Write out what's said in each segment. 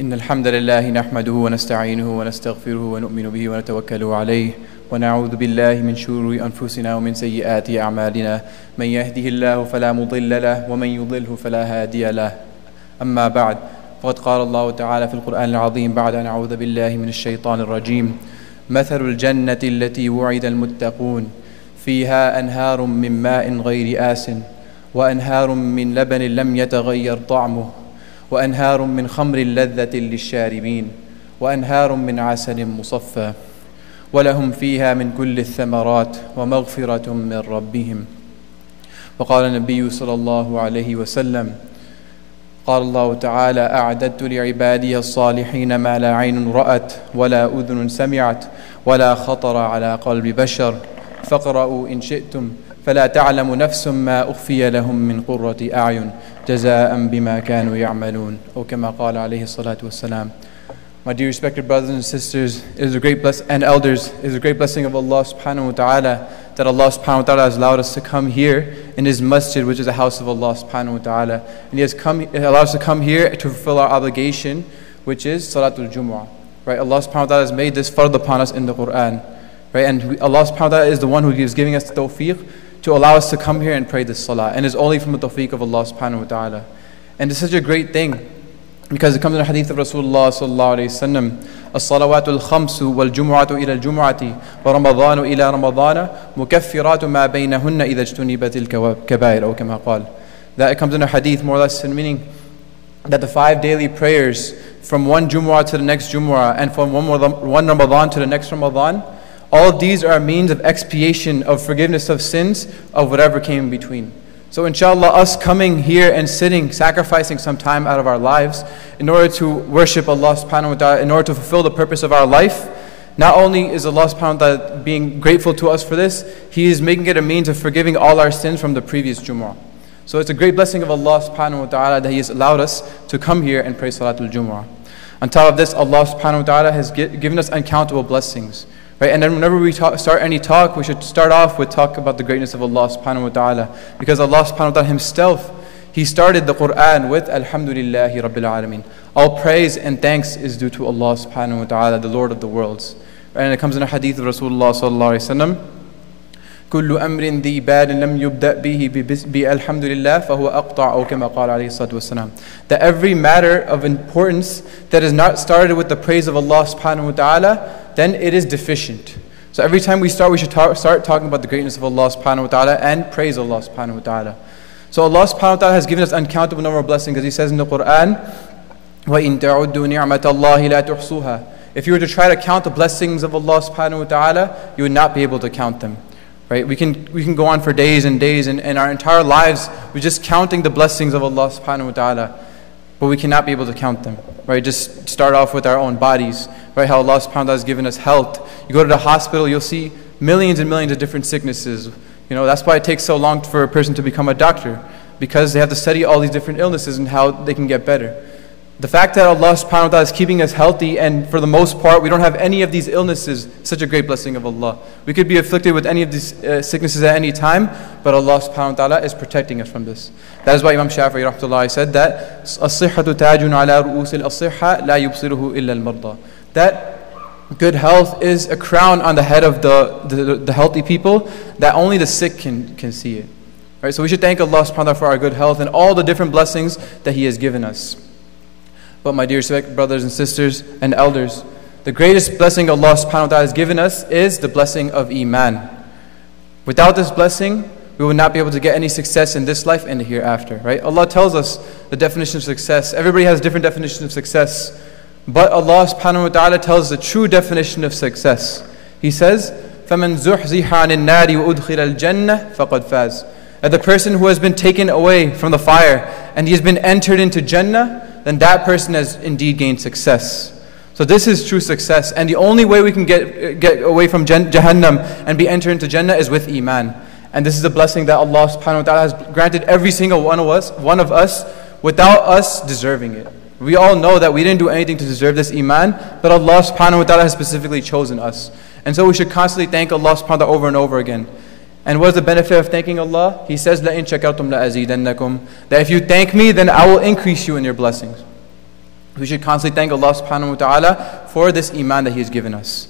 إن الحمد لله نحمده ونستعينه ونستغفره ونؤمن به ونتوكل عليه ونعوذ بالله من شرور أنفسنا ومن سيئات أعمالنا من يهده الله فلا مضل له ومن يضله فلا هادي له أما بعد فقد قال الله تعالى في القرآن العظيم بعد أن أعوذ بالله من الشيطان الرجيم مثل الجنة التي وعد المتقون فيها أنهار من ماء غير آسٍ وأنهار من لبن لم يتغير طعمه وأنهار من خمر لذة للشاربين وأنهار من عسل مصفى ولهم فيها من كل الثمرات ومغفرة من ربهم. وقال النبي صلى الله عليه وسلم قال الله تعالى أعددت لعبادي الصالحين ما لا عين رأت ولا أذن سمعت ولا خطر على قلب بشر فاقرأوا إن شئتم فلا تعلم نفس ما أخفي لهم من قرة أعين جزاء بما كانوا يعملون أو كما قال عليه الصلاة والسلام. My dear respected brothers and sisters, it is a great blessing, and elders, it is a great blessing of Allah subhanahu wa ta'ala that Allah subhanahu wa ta'ala has allowed us to come here in His masjid, which is the house of Allah subhanahu wa ta'ala. And He has allowed us to come here to fulfill our obligation, which is Salatul Jumu'ah. Right? Allah subhanahu wa ta'ala has made this fard upon us in the Quran. Right? And Allah subhanahu wa ta'ala is the one who is giving us the tawfiq to allow us to come here and pray this salah. And it's only from the tawfiq of Allah subhanahu wa ta'ala. And it's such a great thing, because it comes in the hadith of Rasulullah sallallahu alayhi wa sallam, الصلوات الخمس والجمعة إلى الجمعة ورمضان إلى رمضان مكفرات ما بينهن إذا اجتنبت الكبائر أو كما قال. That it comes in a hadith more or less in meaning that the 5 daily prayers from one Jumu'ah to the next Jumu'ah and from one Ramadan to the next Ramadan, all of these are a means of expiation, of forgiveness of sins, of whatever came in between. So inshallah, us coming here and sitting, sacrificing some time out of our lives in order to worship Allah subhanahu wa ta'ala, in order to fulfill the purpose of our life, not only is Allah subhanahu wa ta'ala being grateful to us for this, He is making it a means of forgiving all our sins from the previous Jumu'ah. So it's a great blessing of Allah subhanahu wa ta'ala that He has allowed us to come here and pray Salatul Jumu'ah. On top of this, Allah subhanahu wa ta'ala has given us uncountable blessings. Right? And then whenever we start any talk, we should start off with talk about the greatness of Allah subhanahu wa ta'ala. Because Allah subhanahu wa ta'ala Himself, He started the Quran with Alhamdulillahi Rabbil Alameen. All praise and thanks is due to Allah subhanahu wa ta'ala, the Lord of the worlds. Right? And it comes in a hadith of Rasulullah sallallahu alayhi wa sallam, كل أمر ذي بال لم يبدأ به بالحمد لله فهو أقطع أو كما قال عليه الصلاة والسلام. That every matter of importance that is not started with the praise of Allah subhanahu wa ta'ala, then it is deficient. So every time we start, we should start talking about the greatness of Allah subhanahu wa ta'ala and praise Allah subhanahu wa ta'ala. So Allah subhanahu wa ta'ala has given us uncountable number of blessings, as He says in the Quran, وَإِن تَعُدُّوا نِعْمَةَ اللَّهِ لَا تُحْصُوهَا. If you were to try to count the blessings of Allah subhanahu wa ta'ala, you would not be able to count them. Right? We can go on for days and days, and our entire lives we're just counting the blessings of Allah subhanahu wa ta'ala, but we cannot be able to count them. Right? Just start off with our own bodies. Right? How Allah subhanahu wa ta'ala has given us health. You go to the hospital, you'll see millions and millions of different sicknesses. That's why it takes so long for a person to become a doctor, because they have to study all these different illnesses and how they can get better. The fact that Allah subhanahu wa ta'ala is keeping us healthy, and for the most part we don't have any of these illnesses, such a great blessing of Allah. We could be afflicted with any of these sicknesses at any time, but Allah subhanahu wa ta'ala is protecting us from this. That is why Imam Shafi'i rahmatullahi said that الصحة تاج على رؤوس الأصحة لا يبصره إلا المرضى. That good health is a crown on the head of the healthy people that only the sick can see it. Right? So we should thank Allah subhanahu wa ta'ala for our good health and all the different blessings that He has given us. But my dear respected brothers and sisters and elders, the greatest blessing Allah subhanahu wa ta'ala has given us is the blessing of Iman. Without this blessing, we will not be able to get any success in this life and the hereafter. Right? Allah tells us the definition of success. Everybody has different definitions of success. But Allah subhanahu wa ta'ala tells the true definition of success. He says, فَمَنْ زُحْزِحَ عَنِ النَّارِ وَأُدْخِلَ الْجَنَّةِ فَقَدْ فَازَ. That the person who has been taken away from the fire and he has been entered into Jannah, then that person has indeed gained success. So this is true success, and the only way we can get away from Jahannam and be entered into Jannah is with Iman. And this is the blessing that Allah subhanahu wa ta'ala has granted every single one of us without us deserving it. We all know that we didn't do anything to deserve this Iman, but Allah subhanahu wa ta'ala has specifically chosen us. And so we should constantly thank Allah subhanahu wa ta'ala over and over again. And what is the benefit of thanking Allah? He says, لَإِن شَكَرْتُمْ لَأَزِيدَنَّكُمْ. That if you thank me, then I will increase you in your blessings. We should constantly thank Allah subhanahu wa ta'ala for this iman that He has given us.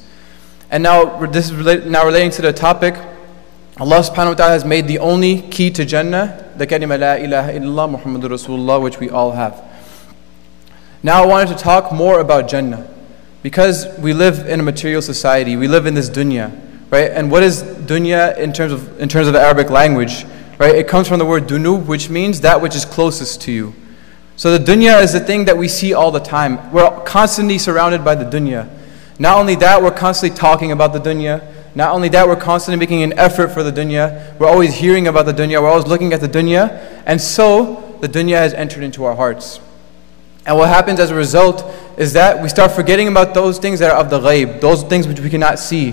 And now, this is relating to the topic. Allah subhanahu wa ta'ala has made the only key to Jannah, the kalima la ilaha illallah Muhammadur Rasulullah, which we all have. Now I wanted to talk more about Jannah, because we live in a material society. We live in this dunya, right? And what is dunya in terms of the Arabic language, right? It comes from the word dunub, which means that which is closest to you. So the dunya is the thing that we see all the time. We're constantly surrounded by the dunya. Not only that, we're constantly talking about the dunya. Not only that, we're constantly making an effort for the dunya. We're always hearing about the dunya. We're always looking at the dunya. And so, the dunya has entered into our hearts. And what happens as a result is that we start forgetting about those things that are of the ghaib, those things which we cannot see,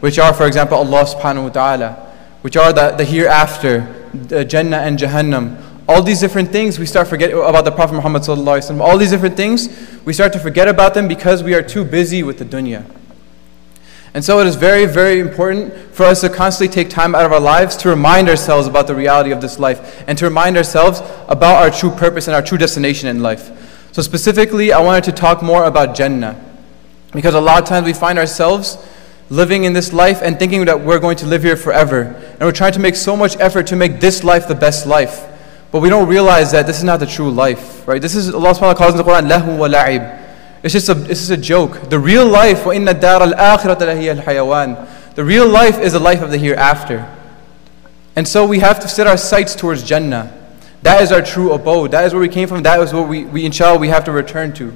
which are, for example, Allah subhanahu wa ta'ala, which are the hereafter, the Jannah and Jahannam. All these different things we start forgetting about the Prophet Muhammad sallallahu alaihi wasallam. All these different things, we start to forget about them because we are too busy with the dunya. And so it is very, very important for us to constantly take time out of our lives to remind ourselves about the reality of this life and to remind ourselves about our true purpose and our true destination in life. So specifically, I wanted to talk more about Jannah, because a lot of times we find ourselves living in this life and thinking that we're going to live here forever. And we're trying to make so much effort to make this life the best life. But we don't realize that this is not the true life, right? This is, Allah subhanahu wa ta'ala calls in the Quran, lahu wa la'ib. It's just a joke. The real life, وَإِنَّ الدَّارَ الْآخِرَةَ لَهِيَ الْحَيَوَانِ. The real life is the life of the hereafter. And so we have to set our sights towards Jannah. That is our true abode. That is where we came from. That is what we inshallah, we have to return to.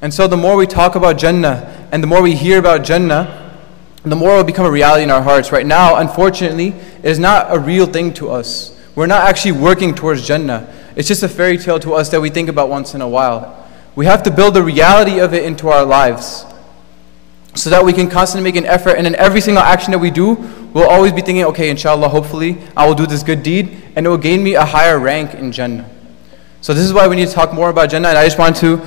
And so the more we talk about Jannah, and the more we hear about Jannah, the more it will become a reality in our hearts. Right now, unfortunately, it is not a real thing to us. We're not actually working towards Jannah. It's just a fairy tale to us that we think about once in a while. We have to build the reality of it into our lives so that we can constantly make an effort, and in every single action that we do, we'll always be thinking, okay, inshallah, hopefully, I will do this good deed, and it will gain me a higher rank in Jannah. So this is why we need to talk more about Jannah, and I just want to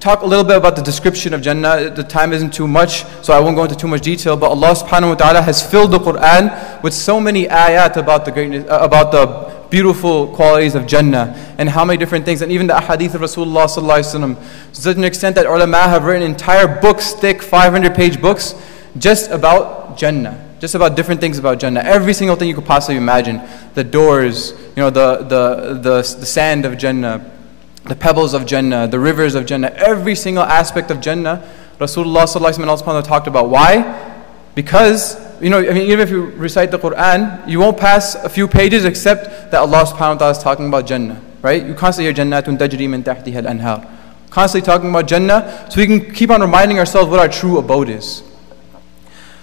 talk a little bit about the description of Jannah. The time isn't too much, so I won't go into too much detail, but Allah subhanahu wa ta'ala has filled the Quran with so many ayat about the greatness, about the beautiful qualities of Jannah, and how many different things, and even the ahadith of Rasulullah sallallahu alaihi wasallam, to such an extent that ulama have written entire books, thick 500-page books, just about Jannah, just about different things about Jannah. Every single thing you could possibly imagine, the doors, the sand of Jannah, the pebbles of Jannah, the rivers of Jannah, every single aspect of Jannah, Rasulullah sallallahu alaihi wasallam and Allah subhanahu wa ta'ala talked about. Why? Because even if you recite the Quran, you won't pass a few pages except that Allah subhanahu wa ta'ala is talking about Jannah, right? You constantly hear Jannatun tajri min tahtiha al-anhar. Constantly talking about Jannah, so we can keep on reminding ourselves what our true abode is.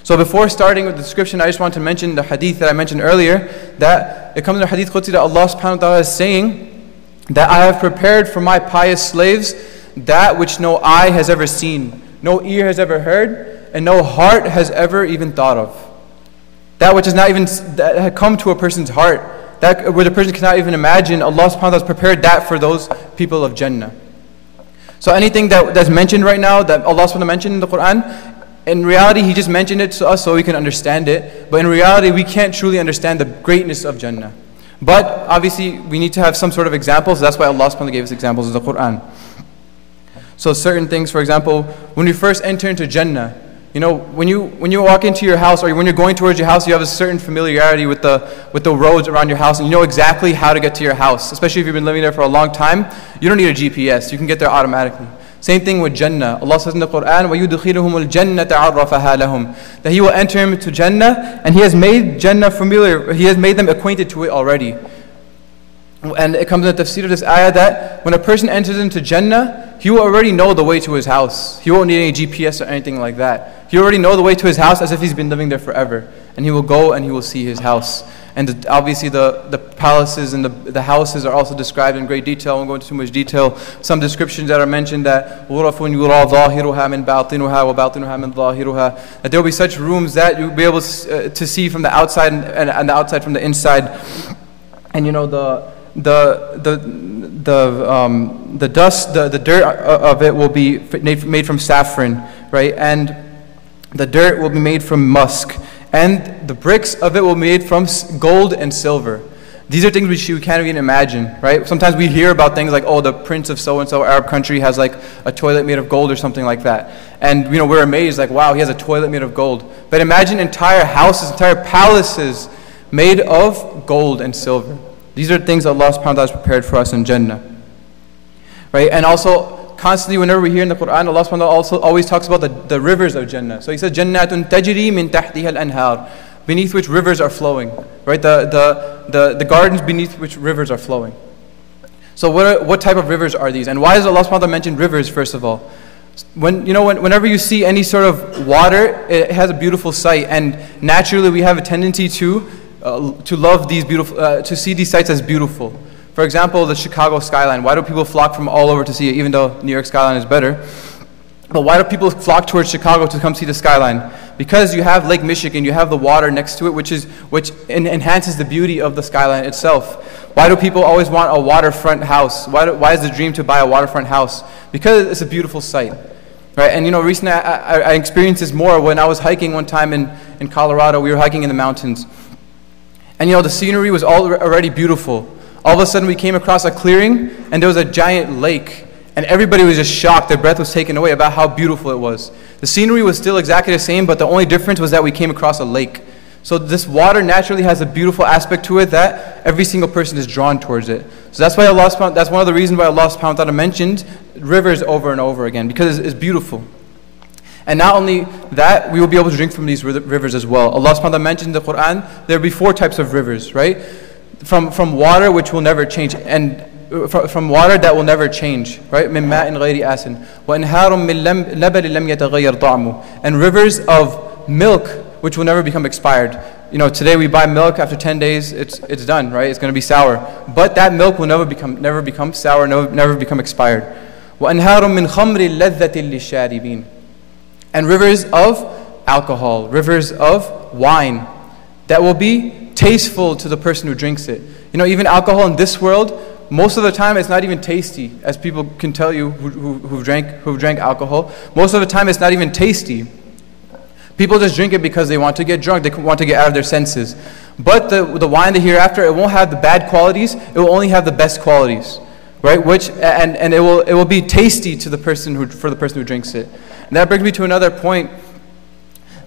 So before starting with the description, I just want to mention the hadith that I mentioned earlier, that it comes in the hadith Qudsi that Allah subhanahu wa ta'ala is saying that I have prepared for my pious slaves that which no eye has ever seen, no ear has ever heard, and no heart has ever even thought of. That which is not even, that had come to a person's heart, that where the person cannot even imagine, Allah subhanahu wa ta'ala has prepared that for those people of Jannah. So anything that's mentioned right now, that Allah subhanahu wa ta'ala mentioned in the Quran, in reality He just mentioned it to us so we can understand it, but in reality we can't truly understand the greatness of Jannah. But obviously we need to have some sort of examples. That's why Allah subhanahu wa ta'ala gave us examples in the Quran. So certain things, for example, when we first enter into Jannah, when you walk into your house, or when you're going towards your house, you have a certain familiarity with the roads around your house, and you know exactly how to get to your house. Especially if you've been living there for a long time, you don't need a GPS. You can get there automatically. Same thing with Jannah. Allah says in the Quran, وَيُدْخِلُهُمُ الْجَنَّةَ عَرَّفَهَا لَهُم, that He will enter them to Jannah, and He has made Jannah familiar. He has made them acquainted to it already. And it comes in the tafsir of this ayah that when a person enters into Jannah, he will already know the way to his house. He won't need any GPS or anything like that. He will already know the way to his house as if he's been living there forever. And he will go and he will see his house. And obviously the palaces and the houses are also described in great detail. I won't go into too much detail. Some descriptions that are mentioned that غُرَفٌ يُرَى ظَاهِرُهَا مِنْ بَاطِنُهَا وَبَاطِنُهَا مِنْ ظَاهِرُهَا, that there will be such rooms that you'll be able to see from the outside and the outside from the inside. And the dust, the dirt of it will be made from saffron, right? And the dirt will be made from musk, and the bricks of it will be made from gold and silver. These are things which you can't even imagine, right? Sometimes we hear about things like, oh, the prince of so-and-so Arab country has like a toilet made of gold or something like that. And we're amazed, like, wow, he has a toilet made of gold. But imagine entire houses, entire palaces made of gold and silver. These are things Allah subhanahu wa ta'ala has prepared for us in Jannah. Right? And also, constantly whenever we hear in the Quran, Allah subhanahu wa ta'ala also always talks about the rivers of Jannah. So He says, Jannatun tajri min tahtiha al-anhar, beneath which rivers are flowing. Right? The gardens beneath which rivers are flowing. So what type of rivers are these? And why does Allah subhanahu wa ta'ala mention rivers first of all? Whenever you see any sort of water, it has a beautiful sight, and naturally we have a tendency to love these beautiful, to see these sights as beautiful. For example, the Chicago skyline. Why do people flock from all over to see it, even though New York skyline is better? But why do people flock towards Chicago to come see the skyline? Because you have Lake Michigan, you have the water next to it, which enhances the beauty of the skyline itself. Why do people always want a waterfront house? Why is the dream to buy a waterfront house? Because it's a beautiful sight. Right? And recently I experienced this more when I was hiking one time in Colorado. We were hiking in the mountains. And the scenery was already beautiful. All of a sudden we came across a clearing and there was a giant lake. And everybody was just shocked. Their breath was taken away about how beautiful it was. The scenery was still exactly the same, but the only difference was that we came across a lake. So this water naturally has a beautiful aspect to it that every single person is drawn towards it. So that's why that's one of the reasons why Allah subhanahu wa ta'ala mentioned rivers over and over again, because it's beautiful. And not only that, we will be able to drink from these rivers as well. Allah subhanahu wa ta'ala mentioned in the Quran, there will be 4 types of rivers, right? From water which will never change, and from water that will never change, right? مِن مَاءٍ غَيْرِ آسٍ وَإِنْهَارٌ مِن لَبَنٍ لَمْ يَتَغَيَّرْ طَعْمُهُ, and rivers of milk which will never become expired. Today we buy milk, after 10 days it's done, right? It's going to be sour. But that milk will never become sour, never become expired. وَأَنْهَارٌ مِّن خَمْرٍ لَذَّةٍ لِلشَّارِبِينَ, and rivers of alcohol, rivers of wine that will be tasteful to the person who drinks it. Even alcohol in this world, most of the time it's not even tasty, as people can tell you who drank alcohol. Most of the time it's not even tasty. People just drink it because they want to get drunk, they want to get out of their senses. But the wine, the hereafter, it won't have the bad qualities, it will only have the best qualities. Right? And it will be tasty to for the person who drinks it. And that brings me to another point,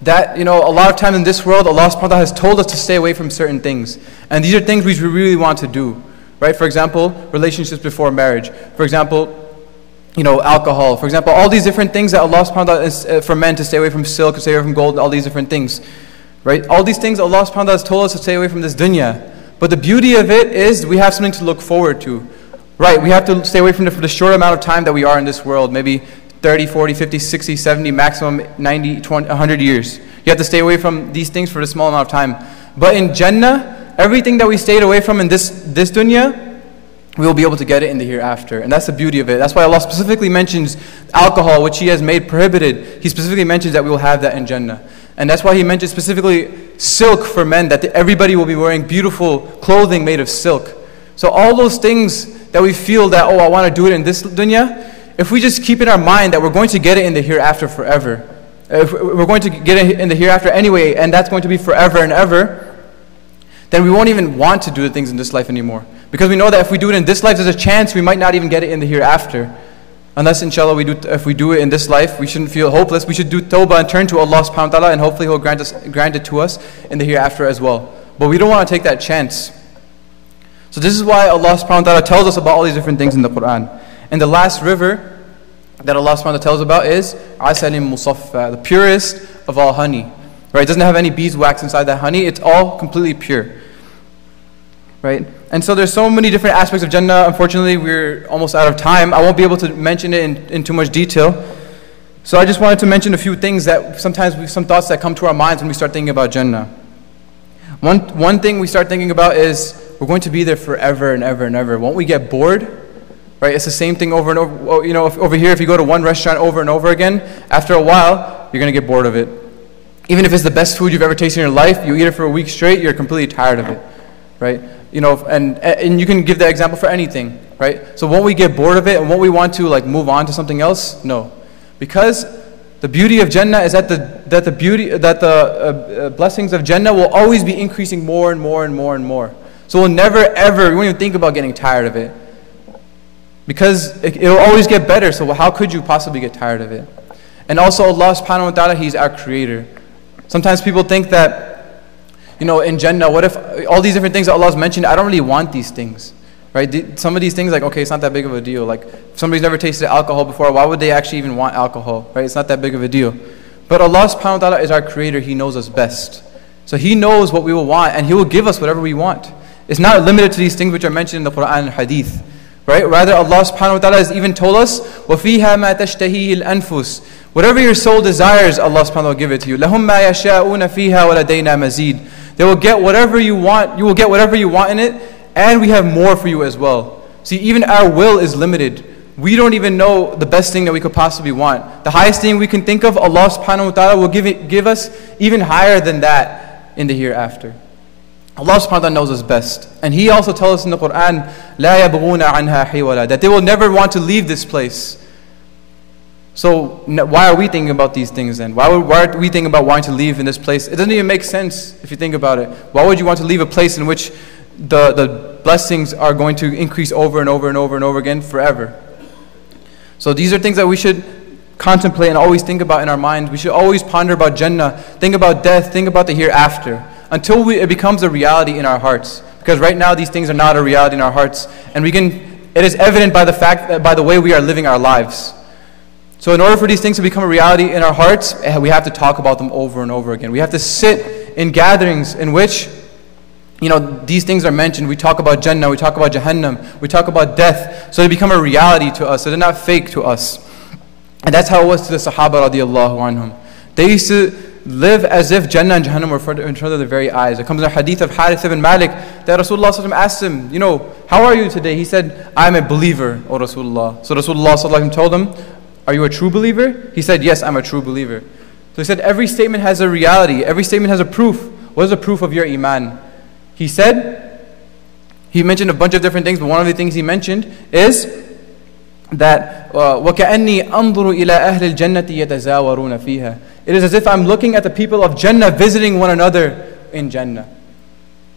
that a lot of time in this world, Allah subhanahu wa ta'ala has told us to stay away from certain things. And these are things which we really want to do. Right? For example, relationships before marriage. For example, alcohol. For example, all these different things that Allah subhanahu wa ta'ala is for men to stay away from silk, to stay away from gold, all these different things. Right? All these things Allah subhanahu wa ta'ala has told us to stay away from this dunya. But the beauty of it is we have something to look forward to. Right? We have to stay away from it for the short amount of time that we are in this world. Maybe 30, 40, 50, 60, 70, maximum 90, 20, 100 years. You have to stay away from these things for a small amount of time. But in Jannah, everything that we stayed away from in this dunya, we will be able to get it in the hereafter. And that's the beauty of it. That's why Allah specifically mentions alcohol, which He has made prohibited. He specifically mentions that we will have that in Jannah. And that's why He mentions specifically silk for men, that everybody will be wearing beautiful clothing made of silk. So all those things that we feel that, I want to do it in this dunya, if we just keep in our mind that we're going to get it in the hereafter forever, if we're going to get it in the hereafter anyway, and that's going to be forever and ever, then we won't even want to do the things in this life anymore. Because we know that if we do it in this life, there's a chance we might not even get it in the hereafter. Unless, inshallah, if we do it in this life, we shouldn't feel hopeless. We should do tawbah and turn to Allah subhanahu wa ta'ala, and hopefully He'll grant it to us in the hereafter as well. But we don't want to take that chance. So this is why Allah subhanahu wa ta'ala tells us about all these different things in the Quran. And the last river that Allah subhanahu wa ta'ala tells about is Asalim Musaffa, the purest of all honey. Right? It doesn't have any beeswax inside that honey, it's all completely pure. Right? And so there's so many different aspects of Jannah. Unfortunately, we're almost out of time. I won't be able to mention it in too much detail. So I just wanted to mention a few things that sometimes some thoughts that come to our minds when we start thinking about Jannah. One thing we start thinking about is we're going to be there forever and ever and ever. Won't we get bored? Right? It's the same thing over and over. Over here, if you go to one restaurant over and over again, after a while, you're going to get bored of it. Even if it's the best food you've ever tasted in your life, you eat it for a week straight, you're completely tired of it. Right? And you can give that example for anything. Right? So won't we get bored of it, and won't we want to move on to something else? No. Because the beauty of Jannah is that the blessings of Jannah will always be increasing more and more and more and more. So we'll never ever, we won't even think about getting tired of it. Because it'll always get better, so how could you possibly get tired of it? And also Allah subhanahu wa ta'ala, He's our creator. Sometimes people think that, in Jannah, what if all these different things that Allah's mentioned, I don't really want these things. Right? Some of these things, like, okay, it's not that big of a deal. Like, if somebody's never tasted alcohol before, why would they actually even want alcohol? Right? It's not that big of a deal. But Allah subhanahu wa ta'ala is our creator. He knows us best. So He knows what we will want, and He will give us whatever we want. It's not limited to these things which are mentioned in the Quran and Hadith. Right? Rather, Allah subhanahu wa ta'ala has even told us, وَفِيهَا مَا تَشْتَهِيهِ الْأَنفُسِ. Whatever your soul desires, Allah subhanahu wa ta'ala will give it to you. لَهُمْ مَا يَشَاءُونَ فِيهَا وَلَدَيْنَا مَزِيدٌ. They will get whatever you want. You will get whatever you want in it, and we have more for you as well. See, even our will is limited. We don't even know the best thing that we could possibly want. The highest thing we can think of, Allah subhanahu wa ta'ala will give us even higher than that in the hereafter. Allah subhanahu wa ta'ala knows us best. And He also tells us in the Quran, لَا يَبْغُونَ عَنْهَا حِوَلًا, that they will never want to leave this place. So why are we thinking about these things then? Why are we thinking about wanting to leave in this place? It doesn't even make sense if you think about it. Why would you want to leave a place in which the blessings are going to increase over and over and over and over again forever? So these are things that we should contemplate and always think about in our minds. We should always ponder about Jannah, think about death, think about the hereafter, until it becomes a reality in our hearts. Because right now these things are not a reality in our hearts, and it is evident by the fact that by the way we are living our lives. So in order for these things to become a reality in our hearts, we have to talk about them over and over again. We have to sit in gatherings in which these things are mentioned. We talk about Jannah, we talk about Jahannam, we talk about death, so they become a reality to us, so they're not fake to us. And that's how it was to the Sahaba radiallahu anhum. They used to live as if Jannah and Jahannam were in front of their very eyes. It comes in a hadith of Harith ibn Malik that Rasulullah sallallahu asked him, how are you today? He said, I'm a believer, O Rasulullah. So Rasulullah sallallahu told him, are you a true believer? He said, yes, I'm a true believer. So he said, every statement has a reality. Every statement has a proof. What is the proof of your iman? He mentioned a bunch of different things, but one of the things he mentioned is that وَكَأَنِّي أَنظُرُ إِلَىٰ أَهْلِ الْجَنَّةِ يَتَزَاوَرُونَ فِيهَا. It is as if I'm looking at the people of Jannah visiting one another in Jannah.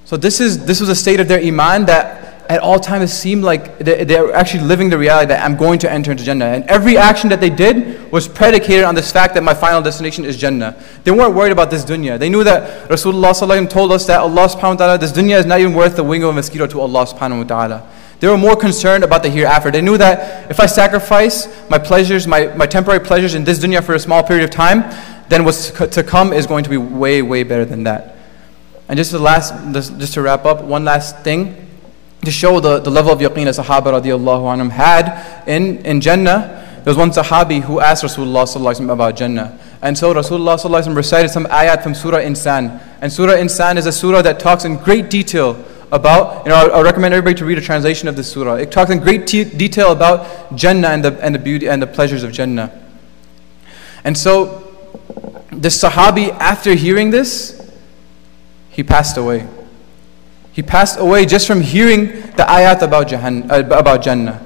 So this was a state of their iman that at all times it seemed like they're actually living the reality that I'm going to enter into Jannah. And every action that they did was predicated on this fact that my final destination is Jannah. They weren't worried about this dunya. They knew that Rasulullah sallallahu told us that Allah subhanahu wa ta'ala, this dunya is not even worth the wing of a mosquito to Allah subhanahu wa ta'ala. They were more concerned about the hereafter. They knew that if I sacrifice my pleasures, my temporary pleasures in this dunya for a small period of time, then what's to come is going to be way, way better than that. And just to wrap up, one last thing, to show the level of yaqeen that Sahaba radiallahu anhum had in Jannah. There was one Sahabi who asked Rasulullah sallallahu alaihi wasallam about Jannah. And so Rasulullah sallallahu alaihi wasallam recited some ayat from Surah Insan. And Surah Insan is a surah that talks in great detail about, I recommend everybody to read a translation of this surah. It talks in great detail about Jannah and the beauty and the pleasures of Jannah. And so this Sahabi, after hearing this, he passed away. He passed away just from hearing the ayat about Jannah,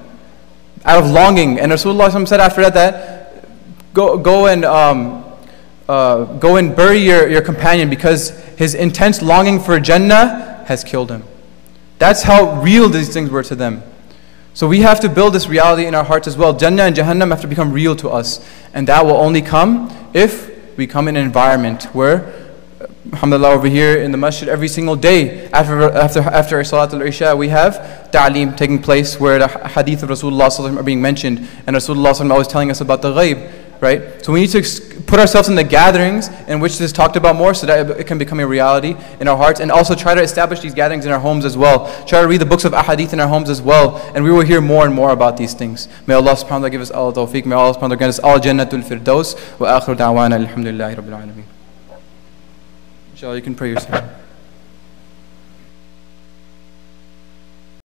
out of longing. And Rasulullah said after that go and bury your companion, because his intense longing for Jannah has killed him. That's how real these things were to them. So we have to build this reality in our hearts as well. Jannah and Jahannam have to become real to us. And that will only come if we come in an environment where, alhamdulillah, over here in the masjid every single day after Salat al-Isha, we have ta'aleem taking place where the hadith of Rasulullah are being mentioned, and Rasulullah always telling us about the ghaib, right? So we need to put ourselves in the gatherings in which this is talked about more, so that it can become a reality in our hearts, and also try to establish these gatherings in our homes as well. Try to read the books of ahadith in our homes as well, and we will hear more and more about these things. May Allah subhanahu wa ta'ala give us all tawfiq. May Allah subhanahu wa ta'ala grant us all jannatul firdaus. Wa akhiru da'wana alhamdulillahi rabbil alameen. Inshallah, you can pray yourself.